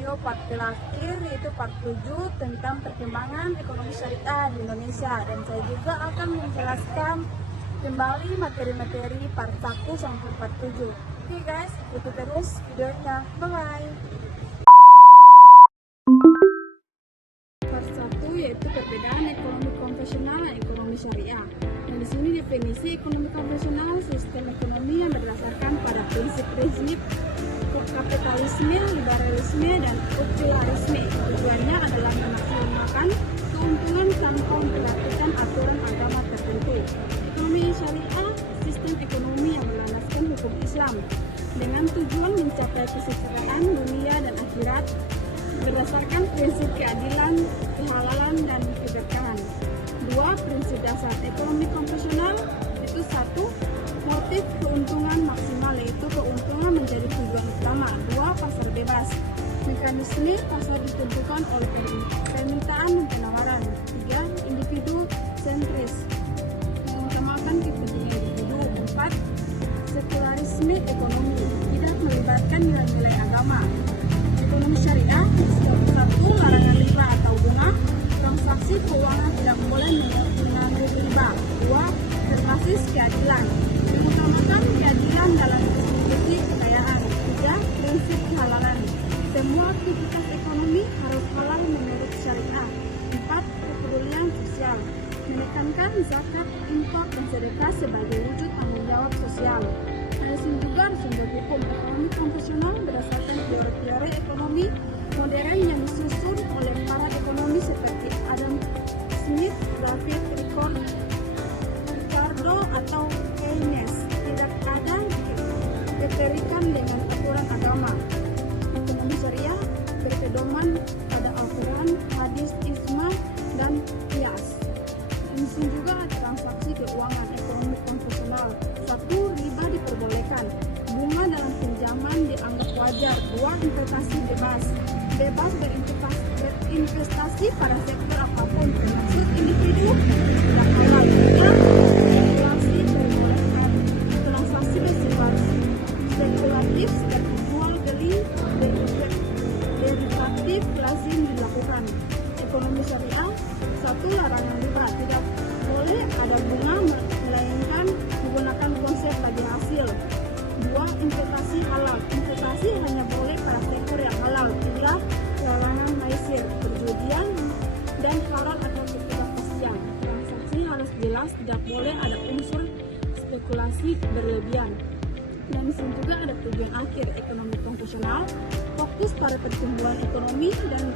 video part terakhir, yaitu part 7 tentang perkembangan ekonomi syariah di Indonesia, dan saya juga akan menjelaskan kembali materi-materi part 1 sampai part 7. Oke guys, ikuti terus videonya. Bye. Part 1 yaitu perbedaan ekonomi konvensional dan ekonomi syariah. Dan di sini definisi ekonomi konvensional, sistem ekonomi yang berdasarkan pada prinsip-prinsip kapitalisme, liberalisme, dan utilitarisme. Tujuannya adalah memaksimalkan keuntungan tanpa memperhatikan aturan agama tertentu. Ekonomi syariah, sistem ekonomi yang berlandaskan hukum Islam dengan tujuan mencapai kesejahteraan dunia dan akhirat berdasarkan prinsip keadilan, kehalalan, dan keberkahan. 2. Prinsip dasar ekonomi konvensional itu 1. Motif keuntungan maksimal, yaitu keuntungan menjadi tujuan utama. 2. Pasar bebas. Mekanisme pasar ditentukan oleh permintaan dan penawaran. 3. Individu sentris, mengutamakan kepentingan individu. 4. Sekularisme ekonomi, tidak melibatkan nilai-nilai agama. Ekonomi syariah, 1. Larangan riba atau bunga. Transaksi keuangan tidak boleh mengandung riba. 2. Berbasis keadilan, mengutamakan keadilan dalam distribusi kekayaan. 3. Prinsip kehalalan, semua aktivitas ekonomi harus halal menurut syariah. 4. Kepedulian sosial, menekankan zakat, infak, dan sedekah sebagai wujud tanggung jawab sosial. Ada juga sumber hukum ekonomi konvensional berdasarkan teori-teori ekonomi modern yang disusun oleh para ekonomi seperti Adam Smith, David Ricardo, atau Keynes. Tidak ada keterikan dengan aturan agama. Ekonomi syariah berpedoman pada Al-Quran, hadis, ijma, dan qiyas. Di sini juga ada transaksi keuangan ekonomi konvensional. 1. Riba diperbolehkan. Bunga dalam pinjaman dianggap wajar. 2. Investasi bebas. Bebas berinvestasi pada sektor apapun termasuk individu tidak halal. 3. Spekulasi diperbolehkan. Transaksi bersifat spekulatif seperti jual beli derivatif lazim dilakukan. Ekonomi syariah, 1. Larangan riba, tidak boleh ada bunga melainkan menggunakan konsep bagi hasil. 2. Investasi halal, investasi hanya boleh pada sektor yang halal. 3. Larangan maisir, perjudian, dan haram atau ketidakpastian. Transaksi harus jelas, tidak boleh ada unsur spekulasi berlebihan. Dan di sini juga ada tujuan akhir ekonomi konvensional, fokus pada pertumbuhan ekonomi dan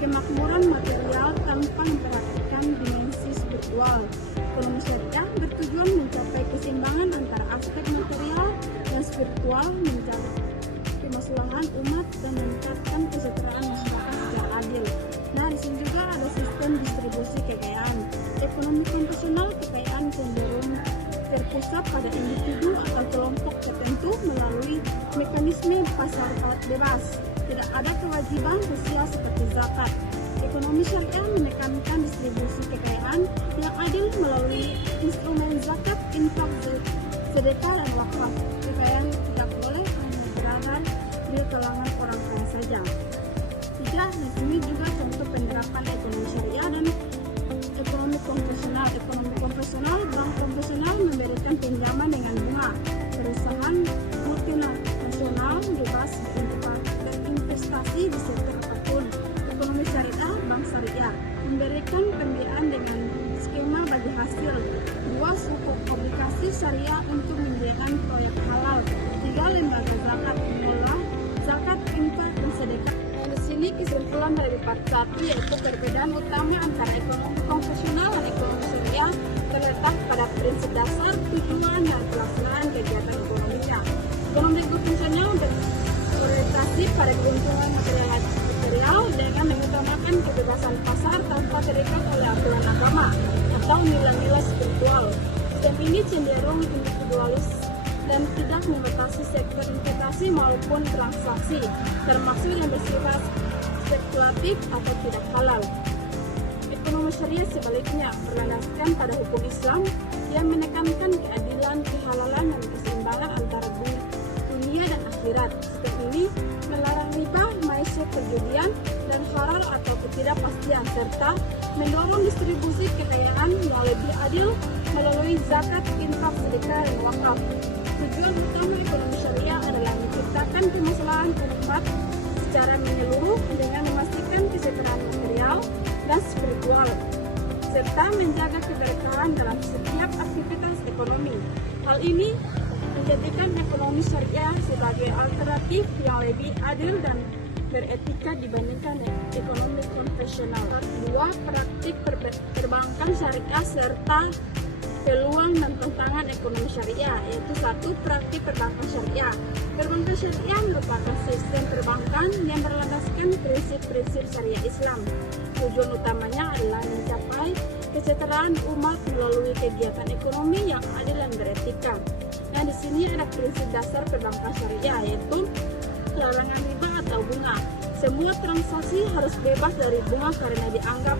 kemakmuran material tanpa memperhatikan dimensi spiritual. Ekonomi syariah bertujuan mencapai keseimbangan antara aspek material dan spiritual, mencari kemaslahan umat dan meningkatkan kesejahteraan masyarakat secara adil. Nah, di sini juga ada sistem distribusi kekayaan. Ekonomi konvensional, kekayaan cenderung terpusat pada individu atau kelompok tertentu melalui mekanisme pasar bebas. Tidak ada kewajiban sosial seperti zakat. Ekonomi syariah menekankan distribusi kekayaan yang adil melalui instrumen zakat, infak, sedekah, dan wakaf. Kekayaan tidak boleh hanya berada di kalangan orang kaya saja. 3. Di sini juga contoh penerapan ekonomi syariah dan ekonomi konvensional. Ekonomi konvensional, bank konvensional memberikan pinjaman dengan bunga. Perusahaan multinasional bebas berinvestasi di sektor apapun. Ekonomi syariah, bank syariah memberikan pembiayaan dengan skema bagi hasil. 2. Sukuk obligasi syariah untuk menyediakan proyek halal. 3. Lembaga zakat mengelola zakat, infak, dan sedekah. Di sini kesimpulan dari part 1 yaitu perbedaan utama antara ekonomi konvensional dan ekonomi syariah terletak pada prinsip dasar, tujuan, dan pelaksanaan kegiatan ekonominya. Ekonomi konvensional berorientasi pada keuntungan material dengan mengutamakan kebebasan pasar tanpa terikat oleh aturan agama atau nilai-nilai spiritual. Sistem ini cenderung individualis dan tidak membatasi sektor investasi maupun transaksi, termasuk yang bersifat spekulatif atau tidak halal. Ekonomi syariah sebaliknya berlandaskan pada hukum Islam yang menekankan keadilan, kehalalan, dan keseimbangan antara dunia dan akhirat. Sistem ini melarang riba, maisir, perjudian, dan haram atau ketidakpastian, serta mendorong distribusi kekayaan yang lebih adil melalui zakat, infak, sedekah, dan wakaf. Tujuan utama ekonomi syariah adalah menciptakan kemaslahan umat secara menyeluruh dengan memastikan kesejahteraan material dan spiritual, serta menjaga keberkahan dalam setiap aktivitas ekonomi. Hal ini menjadikan ekonomi syariah sebagai alternatif yang lebih adil dan beretika dibandingkan ekonomi konvensional. 2. Praktik perbankan syariah serta peluang dan tantangan ekonomi syariah, yaitu 1. Praktik perbankan syariah. Perbankan syariah merupakan sistem perbankan yang berlandaskan prinsip-prinsip syariah Islam. Tujuan utamanya adalah mencapai kesejahteraan umat melalui kegiatan ekonomi yang adil dan beretika. Nah, di sini ada prinsip dasar perbankan syariah, yaitu larangan riba atau bunga. Semua transaksi harus bebas dari bunga karena dianggap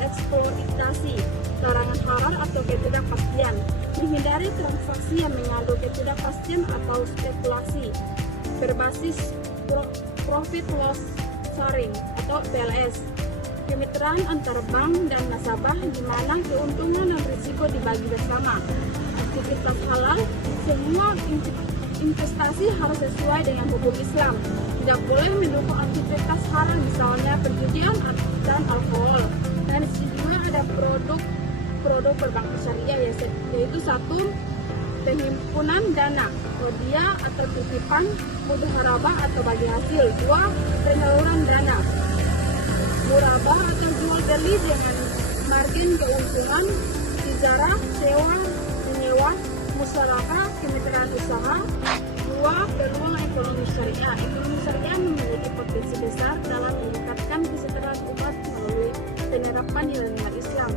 eksploitasi. Larangan halal atau ketidakpastian. Menghindari transaksi yang mengandung ketidakpastian atau spekulasi. Berbasis profit loss sharing atau PLS. Kemitraan antara bank dan nasabah di mana keuntungan dan risiko dibagi bersama. Aktivitas halal, semua investasi harus sesuai dengan hukum Islam. Tidak boleh mendukung aktivitas haram, misalnya perjudian dan alkohol. Dan di sini juga ada produk perbankan syariah, yaitu 1. Penghimpunan dana, dia atau titipan, mudharabah atau bagi hasil. 2. Penyaluran dana, murabah atau jual beli dengan margin keuntungan, ijarah, sewa, menyewa, musyarakah, kemitraan usaha. 2. Peluang ekonomi syariah. Ekonomi syariah memiliki potensi besar dalam meningkatkan kesejahteraan umat melalui penerapan nilai-nilai Islam.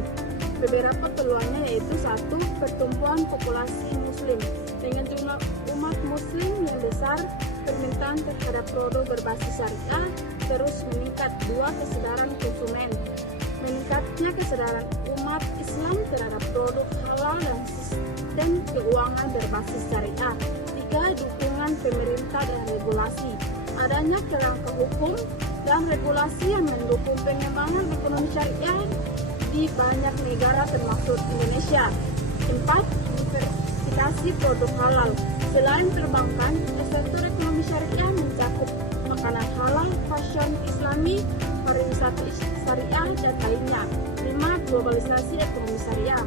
Beberapa peluangnya yaitu 1. Pertumbuhan populasi muslim. Dengan jumlah umat muslim yang besar, permintaan terhadap produk berbasis syariah terus meningkat. 2. Kesadaran konsumen. Meningkatnya kesadaran umat Islam terhadap produk halal dan sistem keuangan berbasis syariah. 3. Dukungan pemerintah dan regulasi. Adanya kerangka hukum dan regulasi yang mendukung pengembangan ekonomi syariah di banyak negara termasuk Indonesia. 4. Diversifikasi produk halal. Selain perbankan, sektor ekonomi syariah mencakup makanan halal, fashion Islami, pariwisata syariah, dan lainnya. 5. Globalisasi ekonomi syariah.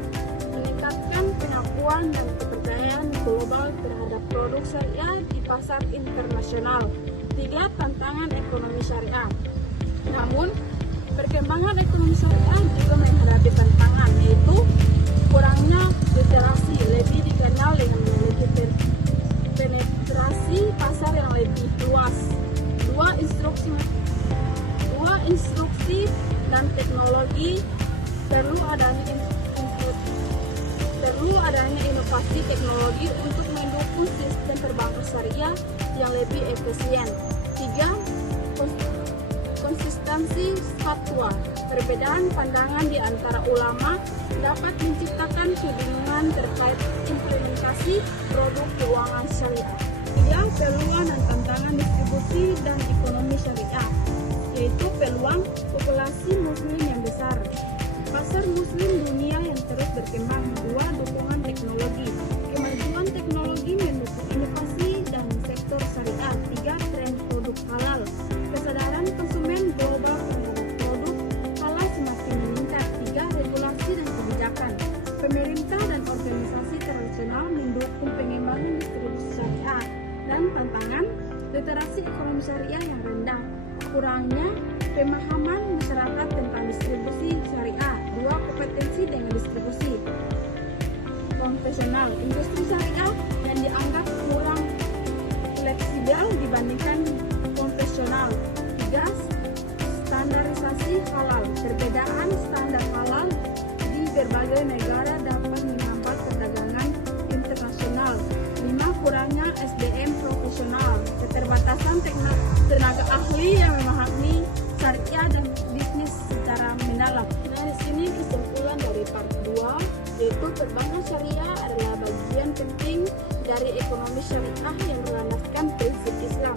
Meningkatkan pengakuan dan kepercayaan global terhadap produk syariah di pasar internasional. 3. Tantangan ekonomi syariah. Namun, perkembangan ekonomi syariah juga menghadapi tantangan, yaitu kurangnya literasi, lebih dikenal dengan memiliki penetrasi pasar yang lebih luas. 2. Instruksi dan teknologi. Perlu adanya inovasi teknologi untuk mendukung sistem perbankan syariah yang lebih efisien. 3. Konsistensi fatwa. Perbedaan pandangan di antara ulama dapat menciptakan kebingungan terkait implementasi produk keuangan syariah. 3. Peluang dan tantangan distribusi dan ekonomi syariah, yaitu peluang populasi muslim yang besar, pasar muslim dunia yang terus berkembang. 2. Dukungan teknologi. Kemajuan teknologi mendukung inovasi dan sektor syariah. 3. Tren produk halal. Kesadaran konsumen global terhadap produk halal semakin meningkat. 3. Regulasi dan kebijakan. Pemerintah dan organisasi tradisional mendukung pengembangan distribusi syariah. Dan tantangan, literasi ekonomi syariah yang rendah, kurangnya pemahaman masyarakat tentang distribusi syariah. 2. Kompetensi dengan distribusi konvensional. Industri syariah yang dianggap kurang fleksibel dibandingkan konvensional. 3. Standarisasi halal. Perbedaan standar halal di berbagai negara dapat menghambat perdagangan internasional. 5. Kurangnya SDM profesional. Keterbatasan tenaga ahli yang memahami syariah dan bisnis secara mendalam. Nah, di sini kesimpulan dari part 2, yaitu perbankan syariah adalah bagian penting dari ekonomi syariah yang berlandaskan prinsip Islam.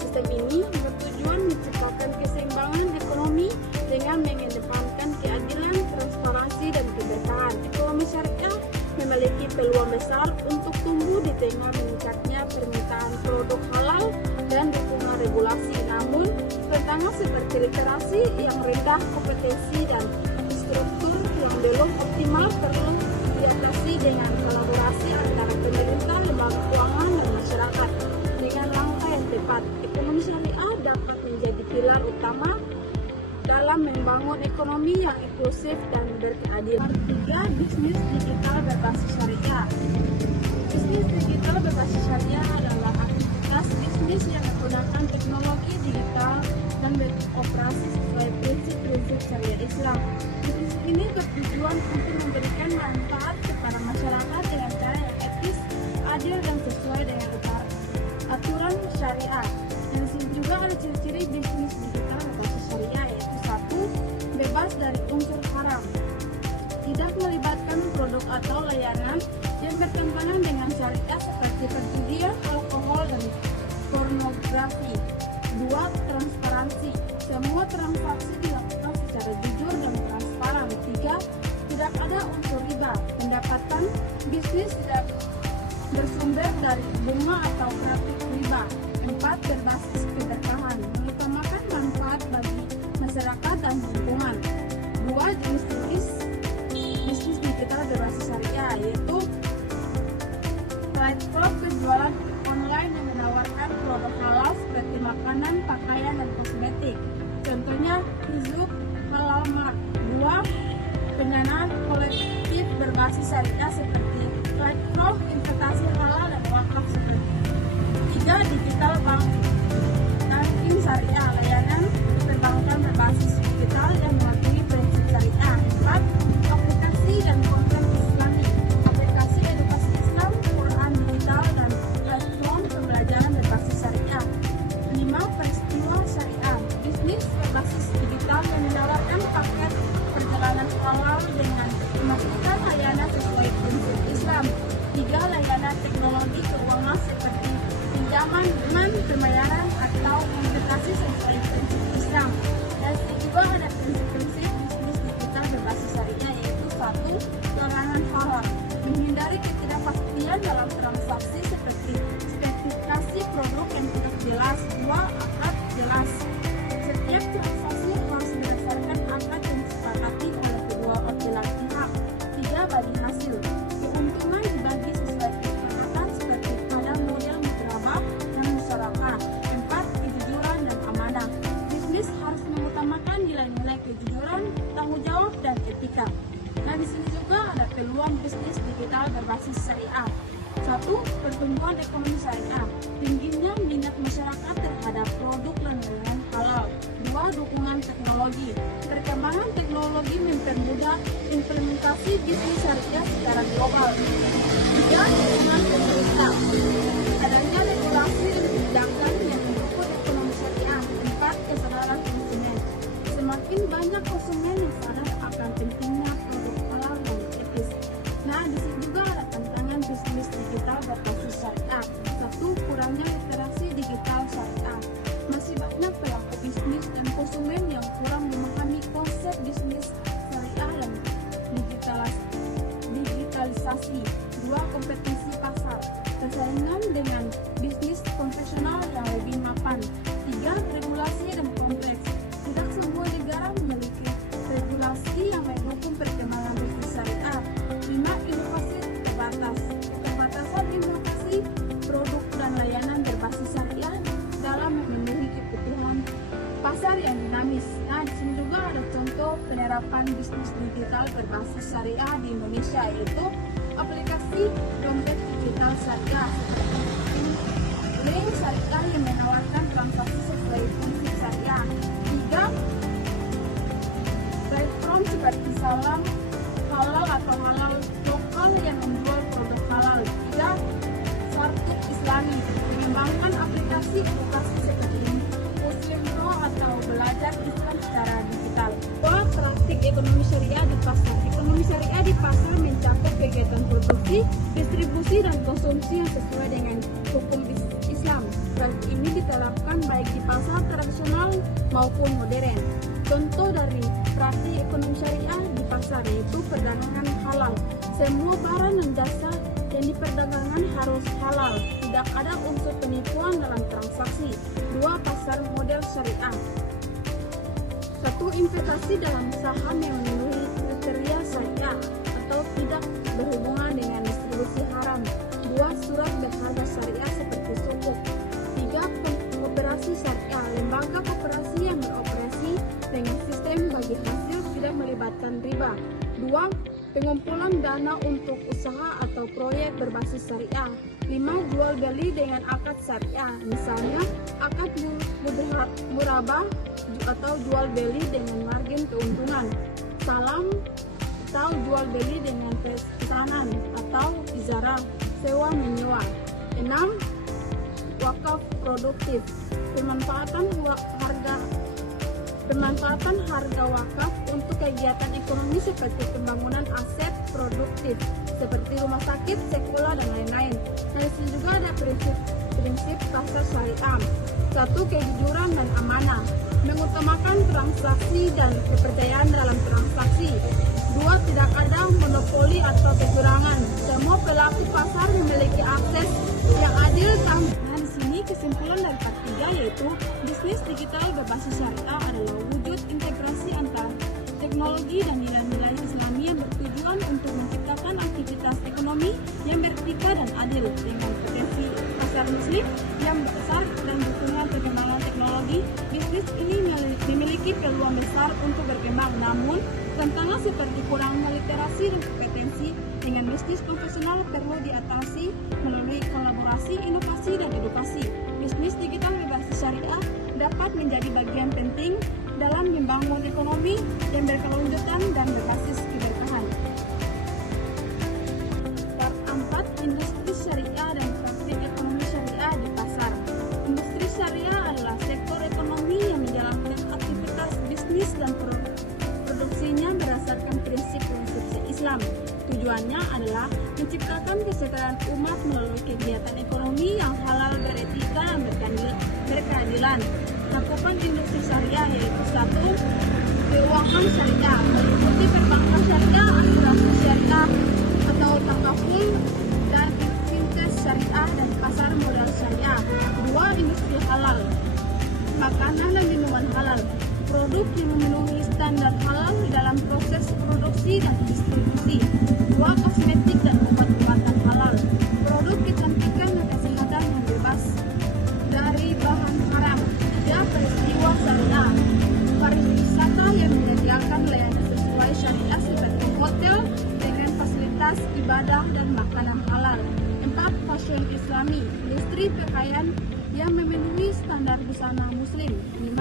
Sistem ini bertujuan menciptakan keseimbangan ekonomi dengan mengedepankan keadilan, transparansi, dan keberkahan. Ekonomi syariah memiliki peluang besar untuk tumbuh di tengah meningkatnya permintaan produk halal dan dukungan regulasi. Namun, tantangan seperti literasi yang rendah, kompetensi, dan struktur yang belum optimal perlu diatasi dengan kolaborasi antara pemerintah, lembaga keuangan, dan masyarakat. Dengan langkah yang tepat, ekonomi syariah dapat menjadi pilar utama dalam membangun ekonomi yang inklusif dan berkeadilan. Ketiga, bisnis digital berbasis syariah. Bisnis digital berbasis syariah adalah aktivitas bisnis yang menggunakan teknologi digital dan beroperasi sesuai prinsip-prinsip syariat Islam. Bisnis ini bertujuan untuk memberikan manfaat kepada masyarakat dengan cara yang etis, adil, dan sesuai dengan aturan syariah. Dan di sini juga ada ciri-ciri bisnis digital berbasis syariah, yaitu 1. Bebas dari unsur haram, tidak melibatkan produk atau layanan yang bertentangan dengan syariah seperti perjudian, alkohol, dan pornografi. 2. Transparansi, semua transaksi dilakukan secara jujur dan transparan. 3. Tidak ada unsur riba, pendapatan bisnis tidak bersumber dari bunga atau praktik riba. 4. Berbasis keberkahan, mengutamakan manfaat bagi masyarakat dan lingkungan. 2. Jenis-jenis bisnis digital berbasis syariah, yaitu platform penjualan online yang menawarkan produk halal seperti makanan, pakaian, dan kosmetik. Contohnya Hizub Halal Mart. 2. Pendanaan kolektif berbasis syariah seperti platform investasi halal dan wakaf seperti. 3. Digital banking syariah, layanan perbankan berbasis digital yang mematuhi prinsip syariah. 4. Aplikasi dan konten Islami, aplikasi edukasi Islam, Quran digital, dan platform pembelajaran berbasis syariah. 5. Peristiwa syariah, bisnis berbasis digital yang menawarkan paket perjalanan halal dengan memastikan layanan sesuai prinsip Islam. 3. Layanan teknologi keuangan seperti pinjaman, pembayaran, atau investasi sesuai prinsip Islam. Dan juga ada prinsip-prinsip bisnis digital berbasis syariah, yaitu 1. Larangan halal, menghindari ketidakpastian dalam transaksi seperti spesifikasi produk yang tidak jelas. 2. Akad jelas, setiap transaksi harus berdasarkan akad yang disepakati oleh kedua belah pihak. 3. Bagi hasil, keuntungan dibagi sesuai kesepakatan seperti pada model mudrabah dan musyarakah. 4. Kejujuran dan amanah, bisnis harus mengutamakan nilai-nilai kejujuran, tanggung jawab, dan etika. Nah, di sini juga ada peluang bisnis digital berbasis syariah. 1. Pertumbuhan ekonomi syariah, tingginya minat masyarakat terhadap produk dan layanan halal. 2. Dukungan teknologi, perkembangan teknologi mempermudah implementasi bisnis syariah secara global. 3. Dukungan pemerintah, adanya regulasi dan kebijakan yang mendukung ekonomi syariah. 4. Kesadaran konsumen, semakin banyak konsumen yang sadar akan pentingnya produk halal dan etis. Nah, di sini juga ada tantangan bisnis digital berbasis syariah. 1. Kurangnya literasi digital syariah, masih banyak pelaku bisnis dan konsumen yang kurang memahami konsep bisnis syariah dan digitalisasi. 2. Kompetisi pasar, persaingan dengan bisnis konvensional yang lebih mapan. 3. Regulasi dan kompleks, tidak semua negara memiliki regulasi yang mendukung perkembangan bisnis syariah. 5. Inovasi terbatas, keterbatasan inovasi produk dan layanan berbasis syariah dalam memenuhi kebutuhan pasar yang dinamis. Nah, di sini juga ada contoh penerapan bisnis digital berbasis syariah di Indonesia, yaitu aplikasi dompet digital syariah seperti Link Syariah yang menawarkan transaksi sesuai prinsip syariah. 3. Platform seperti Salam Halal atau Halal Lokal yang menjual produk halal. 3. Sartib Islami, mengembangkan aplikasi edukasi seperti Muslim Pro atau belajar Islam secara digital. 4. Praktik ekonomi syariah di pasar, ekonomi syariah di pasar mencakup kegiatan produksi, distribusi, dan konsumsi yang sesuai dengan hukum Islam. Dan ini diterapkan baik di pasar tradisional maupun modern. Contoh dari praktik ekonomi syariah di pasar yaitu perdagangan halal. Semua barang dan jasa yang diperdagangkan harus halal, tidak ada unsur penipuan dalam transaksi. 2. Pasar model syariah. 1. Investasi dalam saham yang memenuhi kriteria syariah atau tidak berhubungan dengan distribusi haram. 2. Surat berharga syariah seperti sukuk. 3. Koperasi syariah, lembaga koperasi yang beroperasi dengan sistem bagi hasil tidak melibatkan riba. 2. Pengumpulan dana untuk usaha atau proyek berbasis syariah. 5. Jual beli dengan akad syariah, misalnya akad murabah atau jual beli dengan margin keuntungan, salam atau jual beli dengan pesanan atau ijarah, sewa menyewa. 6. Wakaf produktif, pemanfaatan harga wakaf untuk kegiatan ekonomi seperti pembangunan aset produktif seperti rumah sakit, sekolah, dan lain-lain. Nah, di sini juga ada prinsip pasar syariah. 1. Kejujuran dan amanah, mengutamakan transaksi dan kepercayaan dalam transaksi. 2. Tidak ada monopoli atau kecurangan. Semua pelaku pasar memiliki akses yang adil. Nah, di sini kesimpulan dari part 3 yaitu bisnis digital berbasis syariah adalah wujud integrasi antara teknologi dan nilai-nilai Islami yang bertujuan untuk menciptakan aktivitas ekonomi yang beretika dan adil dengan potensi pasar muslim yang besar dan dukungan perkembangan teknologi. Bisnis ini memiliki peluang besar untuk berkembang, namun tantangan seperti kurangnya literasi dan kompetensi dengan bisnis profesional perlu diatasi melalui kolaborasi, inovasi, dan edukasi. Bisnis digital berbasis syariah dapat menjadi bagian penting dalam membangun ekonomi yang berkelanjutan dan berbasis keberkahan. Part 4. Industri syariah dan praktik ekonomi syariah di pasar. Industri syariah adalah sektor ekonomi yang menjalankan aktivitas bisnis dan produksinya berdasarkan prinsip-prinsip Islam. Tujuannya adalah menciptakan kesejahteraan umat melalui kegiatan ekonomi yang halal, beretika, dan berkeadilan. Cakupan industri syariah yaitu 1. Keuangan syariah, meliputi perbankan syariah, asuransi syariah atau takaful, dan fintech syariah dan pasar modal syariah. 2. Industri halal, makanan dan minuman halal, produk yang memenuhi standar halal dalam proses produksi dan distribusi. 2. Kosmetik dan obat-obatan halal, produk kecantikan dan kesehatan yang bebas dari bahan haram. 3. Peristiwa syariah, pariwisata yang menyediakan layanan sesuai syariah seperti hotel dengan fasilitas ibadah dan makanan halal. 4. Fashion Islami, industri pakaian yang memenuhi standar busana muslim. 5.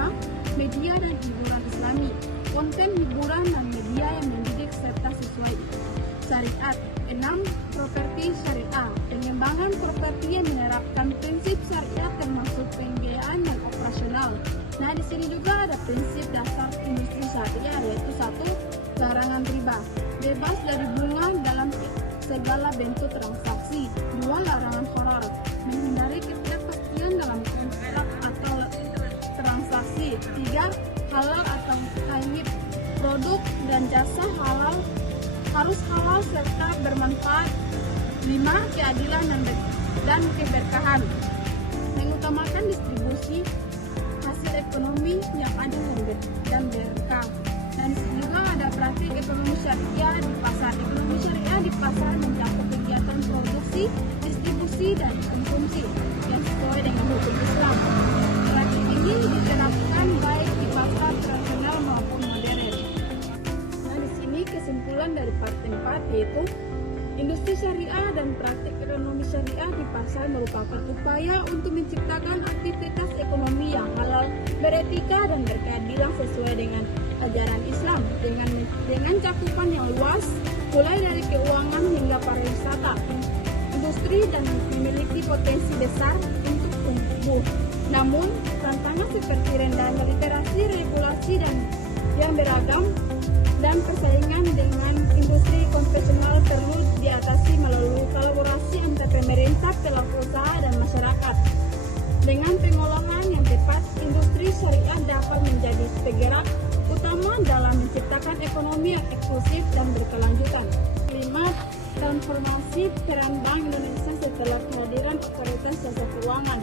Media dan hiburan Islami, konten hiburan dan media yang mendidik serta sesuai syariat. 6. Properti syariah, pengembangan properti yang menerapkan prinsip syariat termasuk pembiayaan dan operasional. Nah, di sini juga ada prinsip dasar industri syariah yaitu 1. Larangan riba, bebas dari bunga dalam segala bentuk transaksi. 2. Larangan haram, menghindari ketidakpastian dalam kontrak atau transaksi. 3. Halal atau thayyib, produk dan jasa halal harus halal serta bermanfaat. 5. Keadilan dan keberkahan, mengutamakan distribusi hasil ekonomi yang adil dan berkah. Dan juga ada praktik ekonomi syariah di pasar. Ekonomi syariah di pasar mencakup kegiatan produksi, distribusi, dan konsumsi yang sesuai dengan hukum Islam. Praktik ini diterapkan baik di pasar tradisional maupun modern. Nah, di sini kesimpulan dari part 4 yaitu industri syariah dan praktik ekonomi syariah di pasar merupakan upaya untuk menciptakan aktivitas ekonomi yang halal, beretika, dan berkeadilan sesuai dengan ajaran Islam dengan cakupan yang luas mulai dari keuangan hingga pariwisata. Industri dan memiliki potensi besar untuk tumbuh. Namun, tantangan seperti rendahnya literasi, regulasi dan yang beragam dan persaingan dengan industri konvensional perlu diatasi melalui kolaborasi antara pemerintah, pelaku usaha, dan masyarakat. Dengan pengolahan yang tepat, industri syariah dapat menjadi menciptakan ekonomi yang inklusif dan berkelanjutan. 5. Transformasi peran Bank Indonesia setelah kehadiran Otoritas Jasa Keuangan.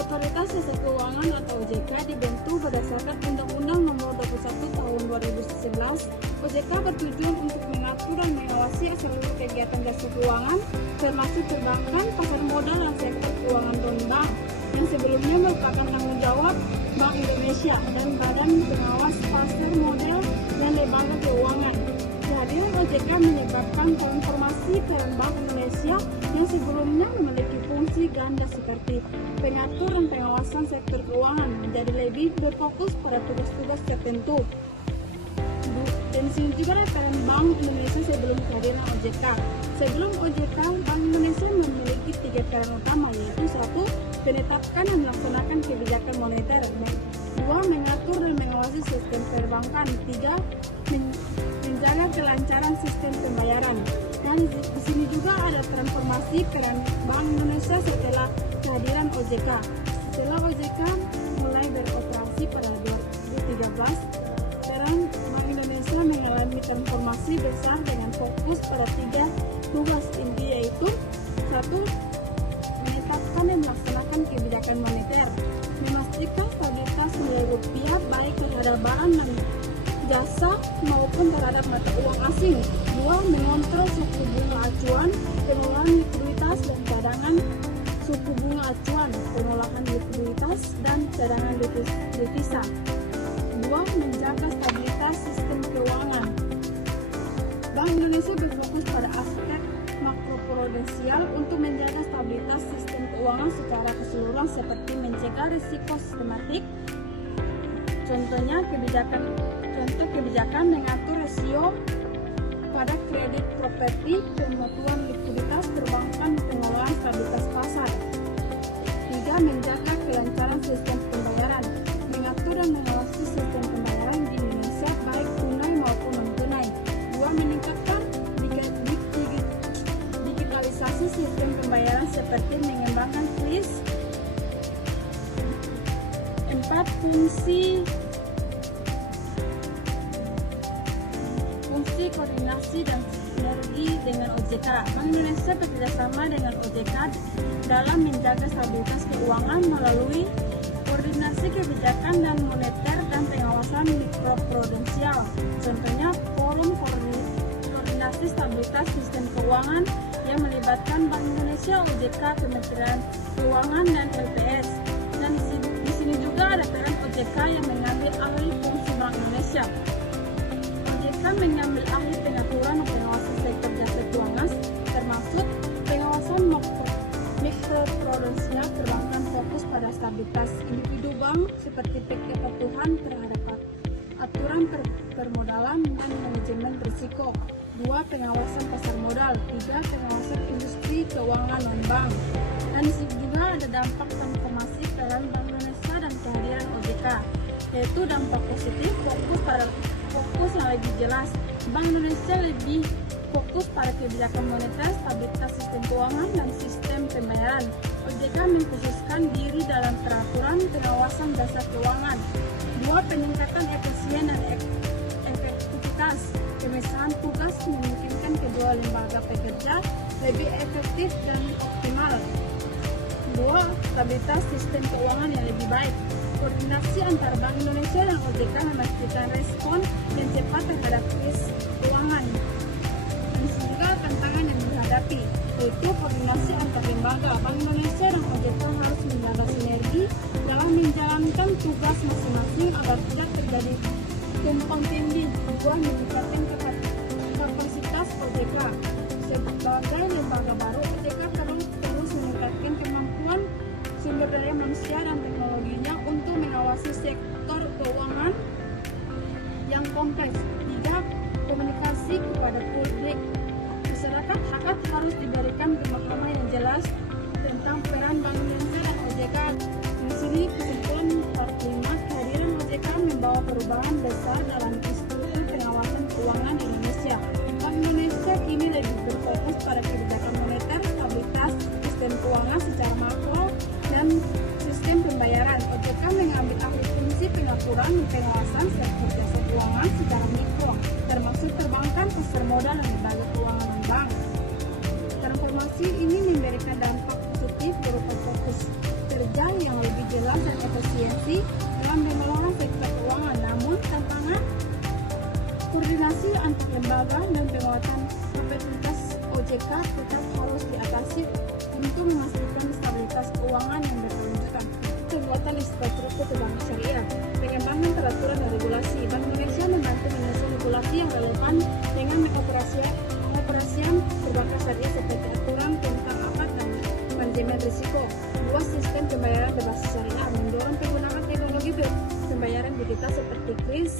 Otoritas Jasa Keuangan atau OJK dibentuk berdasarkan Undang-Undang Nomor 21 Tahun 2011. OJK bertujuan untuk mengatur dan mengawasi seluruh kegiatan jasa keuangan, termasuk perbankan, pasar modal, dan sektor keuangan non-bank, yang sebelumnya merupakan tanggung jawab Bank Indonesia dan Badan Pengawas Pasar Modal dan Lembaga Keuangan. Kehadiran OJK menyebabkan transformasi peran Bank Indonesia yang sebelumnya memiliki fungsi ganda seperti pengatur dan pengawasan sektor keuangan menjadi lebih berfokus pada tugas-tugas tertentu. Dan di sini juga ada peran Bank Indonesia sebelum kehadiran OJK. Sebelum OJK, Bank Indonesia memiliki 3 peran utama, yaitu 1. Menetapkan dan melaksanakan kebijakan moneter. 2. Mengatur dan mengawasi sistem perbankan. 3. Menjaga kelancaran sistem pembayaran. Dan di sini juga ada transformasi peran Bank Indonesia setelah kehadiran OJK. Setelah OJK mulai beroperasi pada 2013, peran Bank Indonesia mengalami transformasi besar dengan fokus pada 3 tugas inti, yaitu 1. Menetapkan dan melaksanakan kebijakan moneter, memastikan stabilitas nilai rupiah baik terhadap barang dan jasa maupun terhadap mata uang asing. 2. Mengontrol suku bunga acuan, pengelolaan likuiditas dan cadangan suku bunga acuan, pengolahan likuiditas dan cadangan devisa. 2. Menjaga stabilitas sistem keuangan. Bank Indonesia berfokus pada aspek makroprudensial untuk menjaga stabilitas sistem keuangan secara keseluruhan seperti mencegah risiko sistematik. Contoh kebijakan mengatur rasio pada kredit properti, pemutuan likuiditas perbankan, pengelolaan stabilitas pasar. 3. Menjaga kelancaran sistem pembayaran, mengatur dan mengawasi sistem pembayaran di Indonesia baik tunai maupun non-tunai. 2. Meningkatkan digitalisasi sistem pembayaran seperti mengembangkan kris. 4. Fungsi koordinasi dan sinergi dengan OJK. Bank Indonesia bekerjasama dengan OJK dalam menjaga stabilitas keuangan melalui koordinasi kebijakan dan moneter dan pengawasan mikroprudensial. Contohnya forum koordinasi stabilitas sistem keuangan yang melibatkan Bank Indonesia, OJK, Kementerian Keuangan, dan LPS. Dan di sini juga ada peran OJK yang mengambil alih fungsi Bank Indonesia. OJK mengambil alih pengaturan dan pengawasan sektor jasa keuangan, termasuk pengawasan mikroprudensial perbankan fokus pada stabilitas individu bank seperti kepatuhan terhadap aturan permodalan dan manajemen risiko. 2. Pengawasan pasar modal. 3. Pengawasan industri keuangan non-bank. Dan di sini juga ada dampak transformasi peran Bank Indonesia dan kehadiran OJK, yaitu dampak positif fokus yang lebih jelas. Bank Indonesia lebih fokus pada kebijakan moneter, stabilitas sistem keuangan, dan sistem pembayaran. OJK mengkhususkan diri dalam peraturan pengawasan jasa keuangan. 2. Peningkatan efisien dan efektivitas. Pemisahan tugas memungkinkan kedua lembaga pekerja lebih efektif dan optimal. 2. Stabilitas sistem keuangan yang lebih baik. Koordinasi antara Bank Indonesia dan OJK memastikan respon yang cepat terhadap krisis keuangan. Dan juga tantangan yang dihadapi, yaitu koordinasi antar lembaga. Bank Indonesia dan OJK harus menjaga sinergi dalam menjalankan tugas masing-masing agar tidak terjadi tumpang tindih. 2. Meningkatkan kapasitas OJK. Sebagai lembaga baru, OJK terus meningkatkan kemampuan sumber daya manusia dan teknologinya untuk mengawasi sektor keuangan yang kompleks. 3. Komunikasi kepada publik. Masyarakat harus diberikan pemahaman yang jelas tentang peran Bank Indonesia dan OJK. Di sini kesimpulan part 5, kehadiran OJK membawa perubahan besar dalam struktur pengawasan keuangan di Indonesia. Bank Indonesia kini lebih berfokus pada kebijakan moneter, stabilitas sistem keuangan secara makro, dan sistem pembayaran. OJK mengambil alih fungsi pengaturan dan pengawasan sektor jasa keuangan secara mikro. pasar modal dan lembaga keuangan bank. Transformasi ini memberikan dampak positif berupa fokus kerja yang lebih jelas dan efisiensi dalam mengelola sektor keuangan. Namun tantangan koordinasi antar lembaga dan penguatan kapasitas OJK tetap harus diatasi untuk memastikan stabilitas keuangan yang berkelanjutan. Penguatan infrastruktur perbankan syariah, pengembangan peraturan dan regulasi. Bank Indonesia membantu menyusun regulasi yang relevan dengan pengoperasian perbankan syariah seperti aturan tentang akad dan manajemen risiko. Dua, sistem pembayaran berbasis syariah, mendorong penggunaan teknologi pembayaran digital seperti KRIS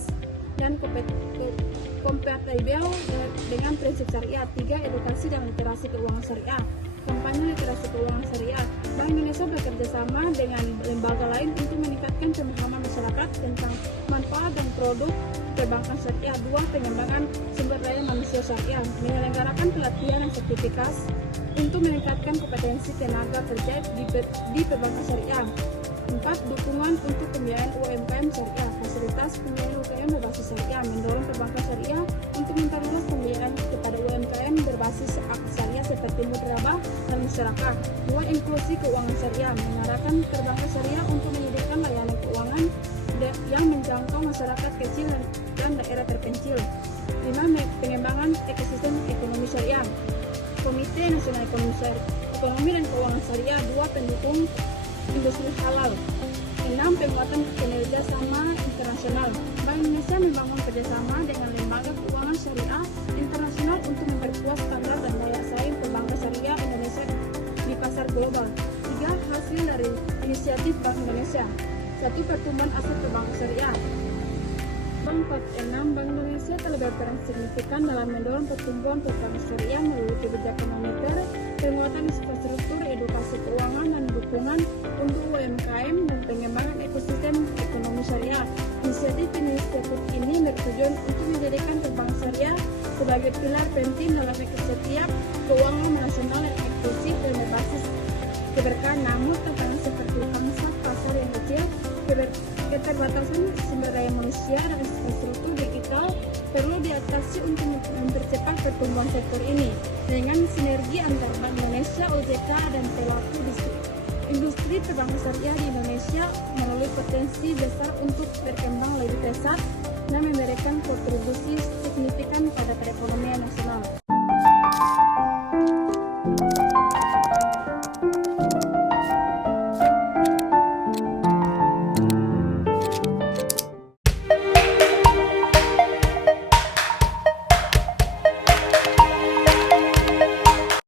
dan kompatibel dengan prinsip syariah. 3, edukasi dan literasi keuangan syariah, kampanye literasi keuangan syariah. Bank Indonesia bekerja sama dengan lembaga lain untuk meningkatkan pemahaman masyarakat tentang manfaat dan produk perbankan syariah. 2, pengembangan sumber daya manusia syariah, menyelenggarakan pelatihan dan sertifikasi untuk meningkatkan kompetensi tenaga kerja di perbankan syariah. 4, dukungan untuk pembiayaan UMKM syariah, fasilitas pembiayaan UMKM berbasis syariah, mendorong perbankan syariah untuk memperluas pembiayaan kepada UMKM berbasis syariah seperti mudharabah dan masyarakat. 2, inklusi keuangan syariah, mengarahkan perbankan syariah untuk menyediakan layanan keuangan yang menjangkau masyarakat kecil dan daerah terpencil. 5, pengembangan ekosistem ekonomi syariah, Komite Nasional Ekonomi dan Keuangan Syariah. 2, pendukung industri halal. 6, penguatan kinerja sama internasional. Bank Indonesia membangun kerjasama dengan lembaga keuangan syariah internasional untuk memperkuat standar dan daya saing perbankan syariah Indonesia di pasar global. 3, hasil dari inisiatif Bank Indonesia. 1, pertumbuhan aset perbankan syariah. Bank 46, Bank Indonesia telah berperan signifikan dalam mendorong pertumbuhan perbankan syariah melalui kebijakan moneter, penguatan infrastruktur, edukasi keuangan, dan dukungan untuk UMKM dan pengembangan ekosistem ekonomi syariah. Inisiatif ini bertujuan untuk menjadikan perbankan syariah sebagai pilar penting dalam setiap keuangan nasional yang inklusif dan berbasis keberkahan. Namun tantangan seperti pangsa pasar yang kecil, keterbatasan sumber daya manusia dan infrastruktur digital perlu diatasi untuk mempercepat pertumbuhan sektor ini dengan sinergi antara Bank Indonesia, OJK, dan pelaku industri perbankan syariah di Indonesia melalui potensi besar untuk berkembang lebih pesat dan memberikan kontribusi signifikan pada perekonomian